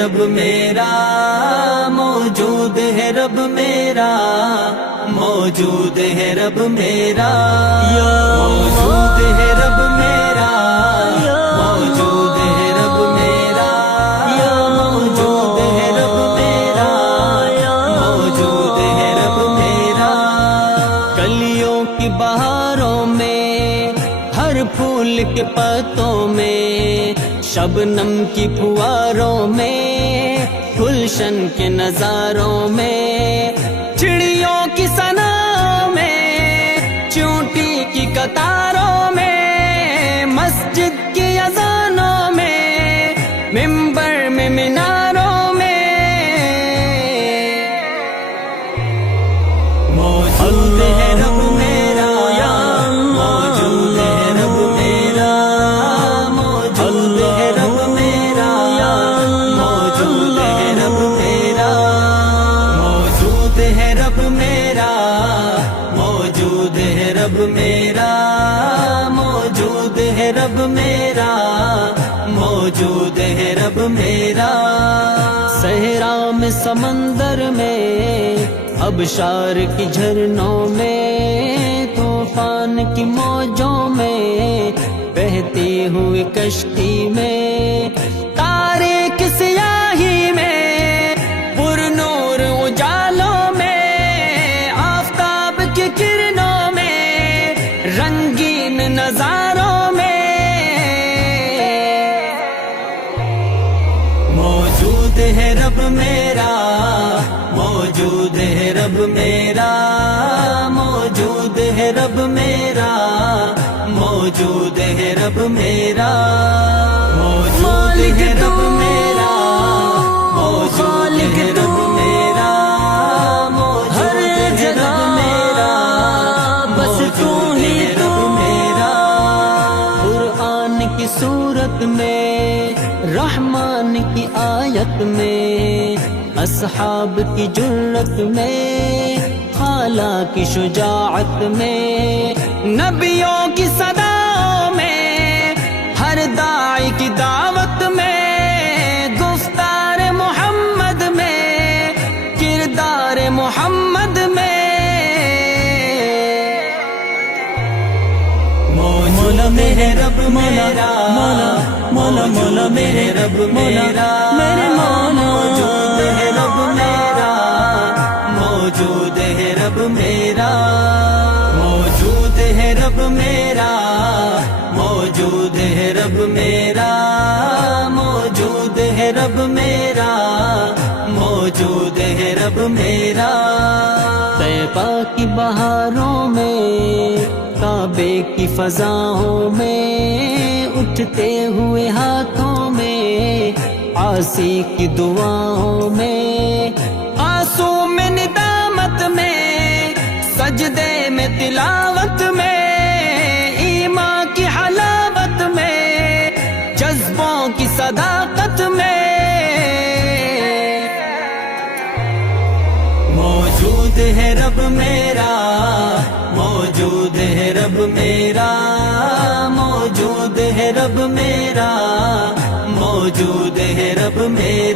رب میرا، موجود ہے رب میرا، موجود ہے رب میرا، موجود ہے رب میرا، موجود ہے رب میرا، موجود ہے رب میرا، موجود ہے رب میرا۔ کلیوں کی بہاروں میں، ہر پھول کے پتوں میں، شبنم کی پھواروں میں، گلشن کے نظاروں میں، چڑیوں کی ثناؤں میں، چونٹی کی قطاروں میں، مسجد کی اذانوں میں، منبر میں میناروں میں، موجود ہے رب میرا، موجود ہے رب میرا، موجود ہے رب میرا، موجود ہے رب میرا، موجود ہے رب میرا، موجود ہے رب میرا، موجود ہے رب میرا، موجود ہے رب میرا۔ صحرا میں، سمندر میں، ابشار کی جھرنوں میں، طوفان کی موجوں میں، بہتی ہوئی کشتی میں، تاریک سیاہی میں، پر نور اجالوں میں، آفتاب کی کرنوں میں، رنگین نظاروں میں، موجود ہے رب میرا، موجود ہے رب میرا، موجود ہے رب میرا، موجود ہے رب میرا، موجود ہے رب میرا، موجود ہے رب میرا، موجود ہے رب میرا، بس تو ہی رب میرا۔ قرآن کی صورت میں، رحمان کی آیت میں، اصحاب کی جرت میں، خالہ کی شجاعت میں، نبیوں کی صداؤں میں، ہر داعی کی دعوت میں، گفتار محمد میں، کردار محمد میں، مولا میرے رب میرا، مولا مولا میرے رب میرا، میرے مولا، موجود ہے رب میرا، موجود ہے رب میرا، موجود ہے رب میرا، موجود ہے رب میرا، موجود ہے رب میرا، موجود ہے رب میرا۔ طیبہ کی بہاروں میں، کعبے کی فضاؤں میں، اٹھتے ہوئے ہاتھوں میں، عاصی کی دعاؤں میں، آنسو میں ندامت میں، سجدے میں تلاوت میں، ایمان کی حلاوت میں، جذبوں کی صداقت میں، موجود ہے رب میرا، موجود ہے رب میرا، موجود ہے رب میرا، موجود ہے رب میرا۔